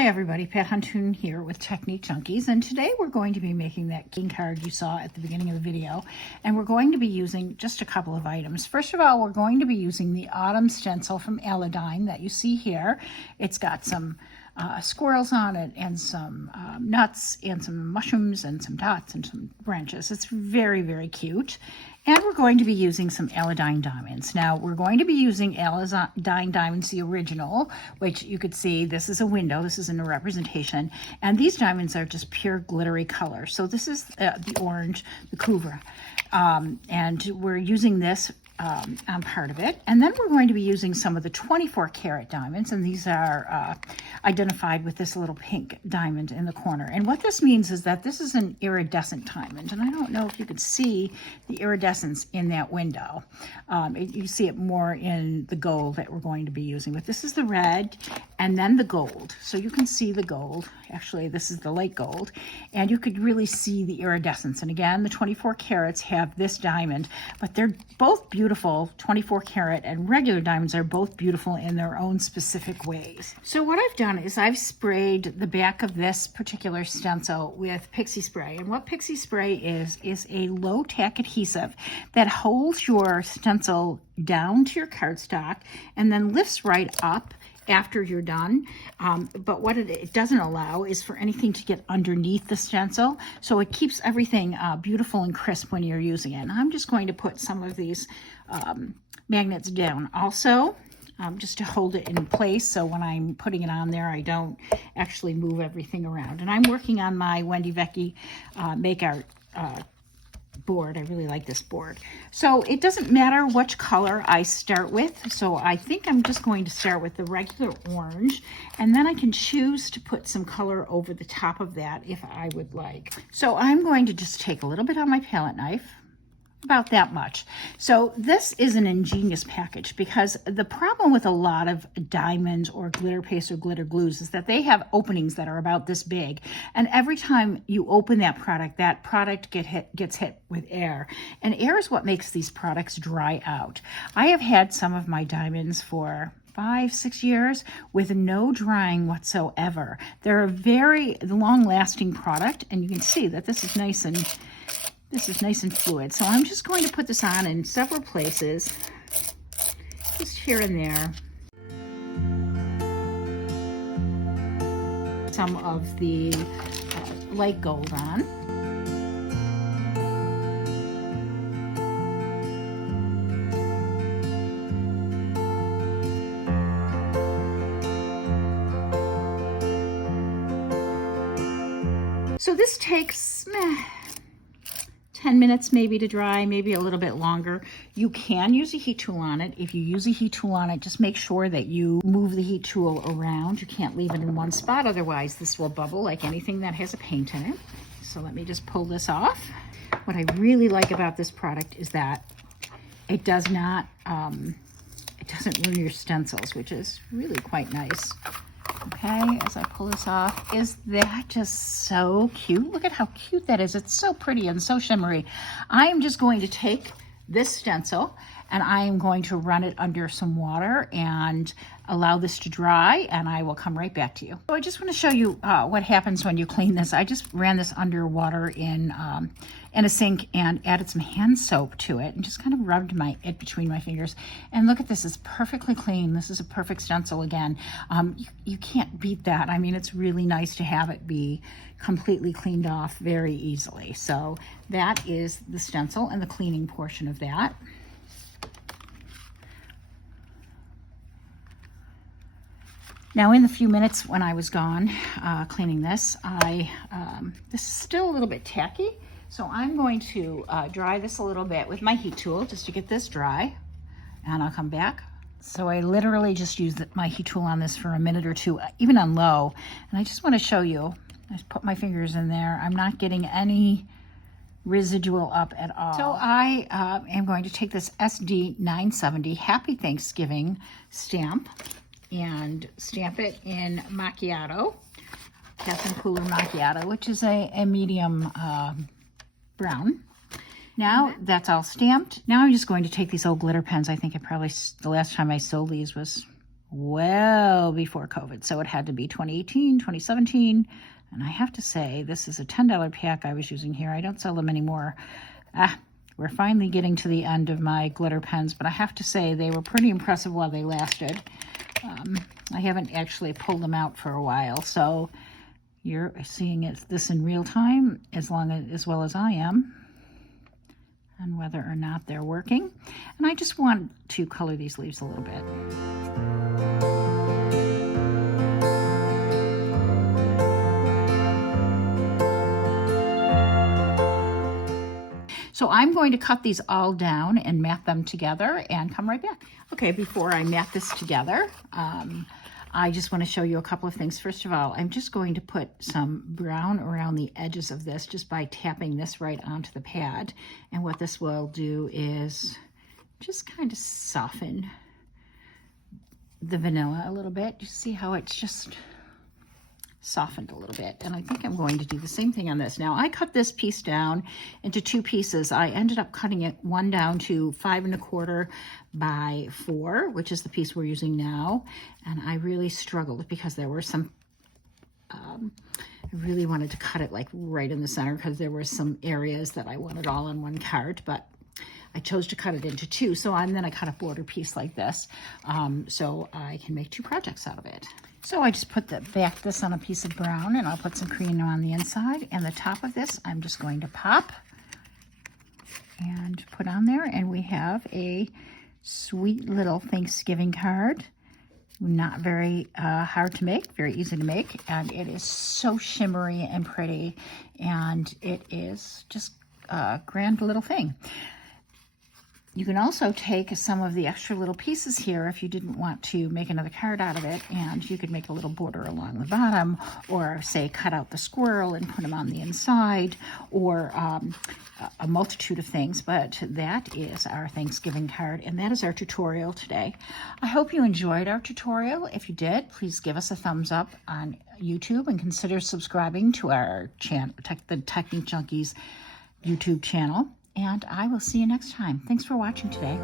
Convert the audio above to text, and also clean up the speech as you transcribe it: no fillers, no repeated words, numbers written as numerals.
Hi everybody, Pat Huntoon here with Technique Junkies, and today we're going to be making that king card you saw at the beginning of the video, and we're going to be using just a couple of items. First of all, we're going to be using the autumn stencil from Aladine that you see here. It's got some squirrels on it and some nuts and some mushrooms and some dots and some branches. It's very, very cute. And we're going to be using some Aladine diamonds. Now, we're going to be using Aladine diamonds, the original, which you could see, this is a window, this isn't a representation. And these diamonds are just pure glittery color. So this is the orange, the couvreur. And we're using this on part of it. And then we're going to be using some of the 24 karat diamonds, and these are identified with this little pink diamond in the corner. And what this means is that this is an iridescent diamond, and I don't know if you could see the iridescence in that window. You see it more in the gold that we're going to be using, but this is the red and then the gold. So you can see the gold. Actually, this is the light gold, and you could really see the iridescence. And again, the 24 carats have this diamond, but they're both beautiful. 24 karat and regular diamonds are both beautiful in their own specific ways. So what I've done is I've sprayed the back of this particular stencil with Pixie Spray. And what Pixie Spray is a low tack adhesive that holds your stencil down to your cardstock and then lifts right up after you're done. But what it doesn't allow is for anything to get underneath the stencil. So it keeps everything beautiful and crisp when you're using it. And I'm just going to put some of these magnets down also, just to hold it in place. So when I'm putting it on there, I don't actually move everything around. And I'm working on my Wendy Vecchi Make Art board. I really like this board. So it doesn't matter which color I start with. So I think I'm just going to start with the regular orange, and then I can choose to put some color over the top of that if I would like. So I'm going to just take a little bit on my palette knife, about that much. So this is an ingenious package, because the problem with a lot of diamonds or glitter paste or glitter glues is that they have openings that are about this big, and every time you open that product gets hit with air, and air is what makes these products dry out. I have had some of my diamonds for 5-6 years with no drying whatsoever. They're a very long-lasting product, and you can see that this is nice and fluid. So I'm just going to put this on in several places, just here and there. Some of the light gold on. So this takes 10 minutes maybe to dry, maybe a little bit longer. You can use a heat tool on it. If you use a heat tool on it, just make sure that you move the heat tool around. You can't leave it in one spot, otherwise this will bubble like anything that has a paint in it. So let me just pull this off. What I really like about this product is that it doesn't ruin your stencils, which is really quite nice. Okay, as I pull this off, is that just so cute? Look at how cute that is. It's so pretty and so shimmery. I'm just going to take this stencil and I am going to run it under some water and allow this to dry, and I will come right back to you. So I just want to show you what happens when you clean this. I just ran this under water in a sink and added some hand soap to it and just kind of rubbed it between my fingers. And look at this, it's perfectly clean. This is a perfect stencil again. You can't beat that. I mean, it's really nice to have it be completely cleaned off very easily. So that is the stencil and the cleaning portion of that. Now, in the few minutes when I was gone cleaning this, this is still a little bit tacky, so I'm going to dry this a little bit with my heat tool just to get this dry, and I'll come back. So I literally just used my heat tool on this for a minute or two, even on low, and I just want to show you. I just put my fingers in there. I'm not getting any residual up at all. So I am going to take this SD 970 Happy Thanksgiving stamp and stamp it in macchiato, caffeine cooler macchiato, which is a medium brown. Now that's all stamped. Now I'm just going to take these old glitter pens. I think the last time I sold these was well before COVID. So it had to be 2018, 2017. And I have to say, this is a $10 pack I was using here. I don't sell them anymore. We're finally getting to the end of my glitter pens, but I have to say they were pretty impressive while they lasted. I haven't actually pulled them out for a while, so you're seeing this in real time as well as I am, and whether or not they're working. And I just want to color these leaves a little bit. So I'm going to cut these all down and mat them together and come right back. Okay, before I mat this together, I just want to show you a couple of things. First of all, I'm just going to put some brown around the edges of this just by tapping this right onto the pad. And what this will do is just kind of soften the vanilla a little bit. You see how it's just softened a little bit, and I think I'm going to do the same thing on this. Now, I cut this piece down into 2 pieces. I ended up cutting it one down to 5 1/4 by 4, which is the piece we're using now, and I really struggled because there were some I really wanted to cut it like right in the center because there were some areas that I wanted all on one card, but I chose to cut it into 2. So then I cut a border piece like this, so I can make 2 projects out of it. So I just put this on a piece of brown, and I'll put some cream on the inside, and the top of this I'm just going to pop and put on there, and we have a sweet little Thanksgiving card. Not very hard to make, very easy to make, and it is so shimmery and pretty, and it is just a grand little thing. You can also take some of the extra little pieces here if you didn't want to make another card out of it, and you could make a little border along the bottom, or say cut out the squirrel and put them on the inside, or a multitude of things. But that is our Thanksgiving card, and that is our tutorial today. I hope you enjoyed our tutorial. If you did, please give us a thumbs up on YouTube and consider subscribing to our channel, the Technique Junkies YouTube channel. And I will see you next time. Thanks for watching today.